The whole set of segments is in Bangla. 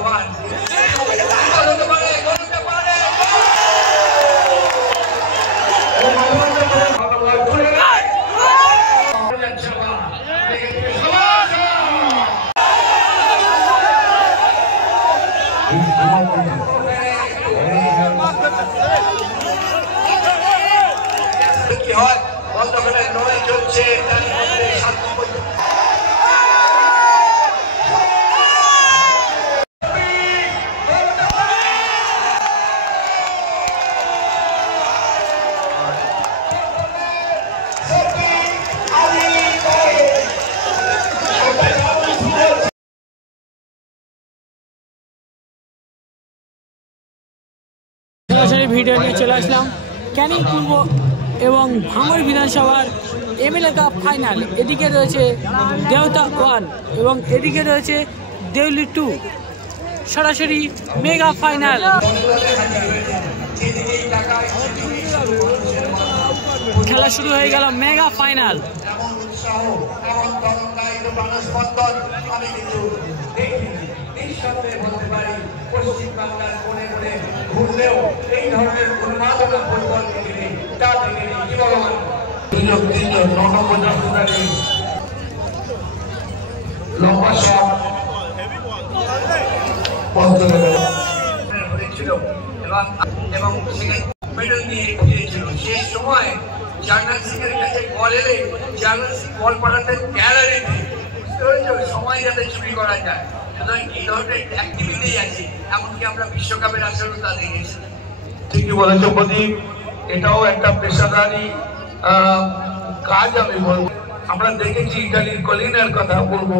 one. কি হয় বন্ধ করে লড়াই চলছে তার মধ্যে 7 নম্বর সরাসরি ভিডিও নিয়ে চলে আসলাম ক্যানিং পূর্ব এবং ভাঙড় বিধানসভার এমএলএ কাপ ফাইনাল। এদিকে রয়েছে দেওতা 1 এবং এদিকে রয়েছে দেউলি 2, সরাসরি মেগা ফাইনাল। খেলা শুরু হয়ে গেল মেগা ফাইনাল। পশ্চিমবাংলার কোণে কোণে ঘুরলেও এই ধরনের উন্মাদনা পরিবর্তন থেকে তা থেকে কি বলবেন দুজন তিনজন নবজাতকারী লম্বা শট হয়েছিল এবং সেখানে মেডেল নিয়ে ফিরেছিল। শেষ সময় জার্নাল সিংয়ের কাছে বল এলে জার্নাল সিং বল পাঠাতেন গ্যালারিতে। বুঝতে পেরেছ সময় যাতে চুরি করা যায় এই ধরনের অ্যাক্টিভিটি আছে, এমনকি আমরা বিশ্বকাপের আসলেও তা দেখেছি। ঠিকই বলেছ প্রদীপ, এটাও একটা পেশাদারি কাজ আমি বলবো। আমরা দেখেছি ইটালির কলিনার কথা বলবো,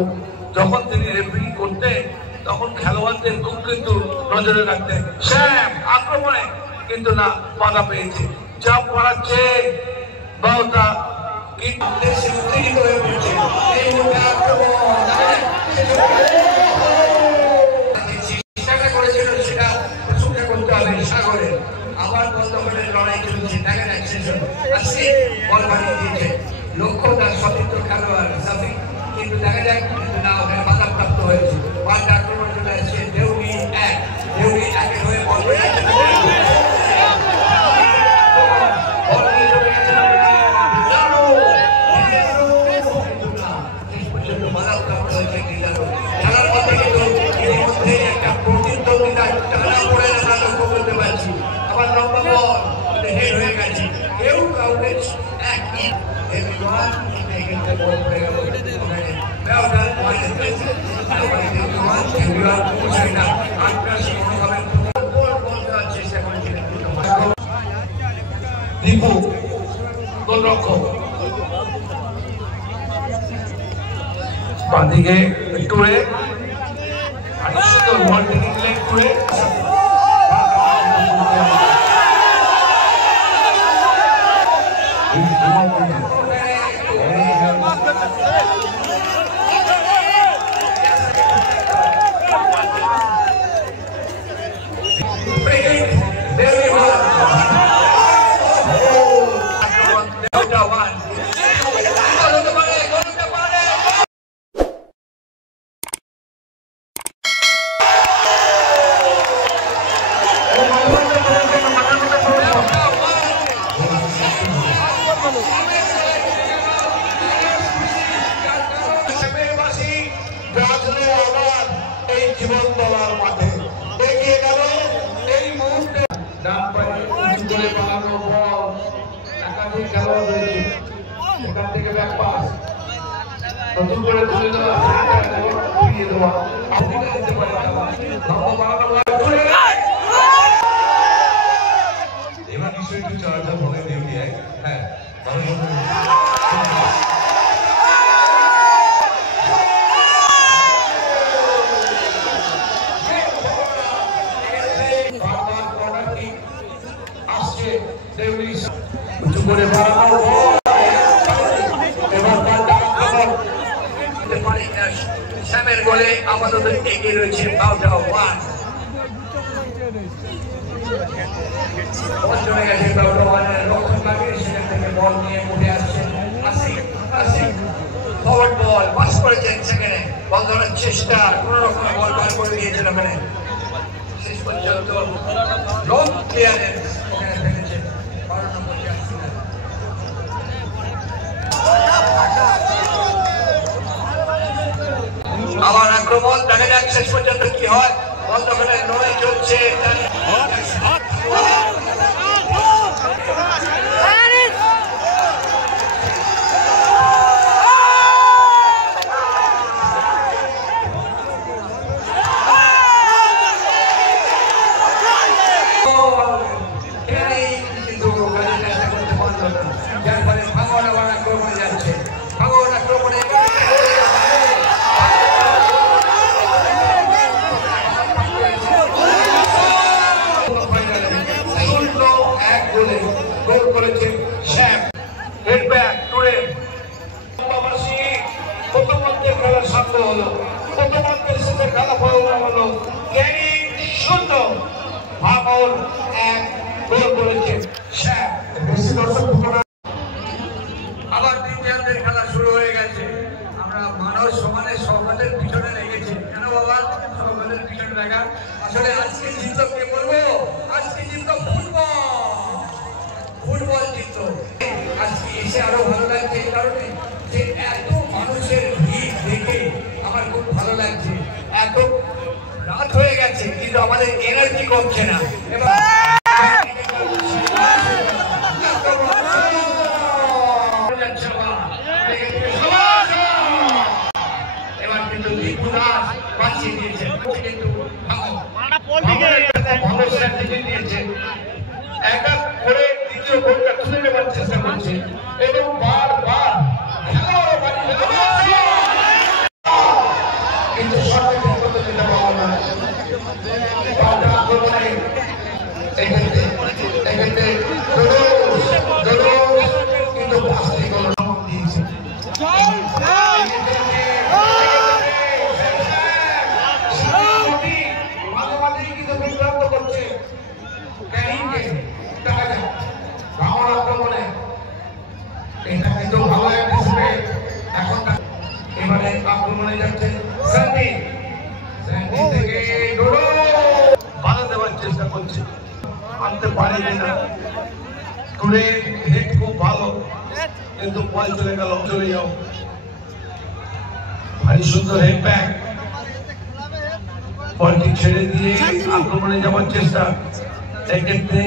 যখন তিনি রেফারি করতেন তখন খেলোয়াড়দের খুব কিন্তু নজরে রাখতেন। শ্যাম আক্রমণে কিন্তু না বাধা পেয়েছে, যা পড়াচ্ছে বাউতা কিন্তু দেশে উত্তেজিত হয়ে পড়ছে। এই মুহূর্তে আক্রমণ সাগরে আবার বন্ধ করে লড়াই চলছে। দেখা যাচ্ছে বল বাড়িয়ে দিয়েছে লক্ষ্য তার সতীর্থ খেলোয়াড় সাফিক, কিন্তু দেখা যাক কিন্তু না ওখানে বাধাপ্রাপ্ত হয়েছে। পাল্টা আক্রমণ চলে আসছে দেউলি 1 হয়ে বল বাধাপ্রাপ্ত হয়েছে। খেলার মধ্যে কিন্তু ইতিমধ্যেই একটা প্রতিদ্বন্দ্বিতা টানা পড়ে আমরা লক্ষ্য করতে পারছি। আবার লম্বা বল হেড হয়ে গেছে, কেউ কাউকে একই দীপু গোলরক্ষক বাঁদিকে টুরে সুন্দর বল টেনে দিলেন টুরে। জীবন দলার মাঠে এগিয়ে গেল এই মুহূর্তে ডান পায়ে করে বানানো বল একাধিক খেলোয়াড় রয়েছে, সেখান থেকে ব্যাক পাস নতুন করে তুলে দেওয়া ফিরিয়ে দেওয়া দিতে পারে এবার নিশ্চয়ই একটু চার্জা বলে দেউলি। হ্যাঁ উঁচু করে বাড়ানো শ্যামের গোলে আপাতত এগিয়ে রয়েছে বাউটা 1। চলে গেছে বাউটা 1 এর রক্ষণ ভাগে, সেখান থেকে বল নিয়ে উঠে আসছে আসিফ। ফরওয়ার্ড বল পাস করেছেন সেখানে বল ধরার চেষ্টা কোন রকম বল বার করে দিয়েছিল ওখানে শেষ পর্যন্ত লং ক্লিয়ারেন্স ওখানে ফেলেছে 12 নম্বর জার্সি। আবার আক্রমণ দেখা যাক শেষ পর্যন্ত কি হয়। বল দখলে লড়াই চলছে। যার ফলে ভাঙন আবার আক্রমণে যাচ্ছে। ভাঙন আক্রমণে গোল করেছে শ্যাম। হেডব্যাক টুরে প্রথমার্ধের খেলা সাধ্য হলো। প্রথমার্ধের শেষে খেলা ফলাফল হলো ক্যানিং 0 ভাঙন 1 গোল করেছে শ্যাম। আবার তৃতীয়ার্ধের খেলা শুরু হয়ে গেছে। আমরা মানুষ সমানে সকালের পিছনে লেগেছে। কেন বাবা সকালের পিছনে লাগা? আসলে আজকে জিতল কে বলবো? আজকে জিতল ফুটবল জিতল। আজকে এসে আরো ভালো লাগছে এই কারণে যে এত মানুষের ভিড় দেখে আমার খুব ভালো লাগছে। এত রাত হয়ে গেছে কিন্তু আমাদের এনার্জি কমছে না। এবার কিন্তু বাঁচিয়ে দিয়েছে কিন্তু ভালো স্ট্র্যাটেজি দিয়েছে। একটা করে দ্বিতীয় গোলটা তুলে নেবার চেষ্টা করছে এবং বারবার কিন্তু সঠিক মতো দিতে পারল না। আক্রমণে এক্ষেত্রে কিন্তু 5টি গোল দিয়েছে। এবারে আক্রমণে যাচ্ছে সান্ডি থেকে বাধা দেওয়ার চেষ্টা করছে, আনতে পারে না। টুরে হিট খুব ভালো কিন্তু বল চলে গেল। চলে যাও, ভারী সুন্দর হেড ব্যাক। বলটি ছেড়ে দিয়ে আক্রমণে যাওয়ার চেষ্টা। এক্ষেত্রে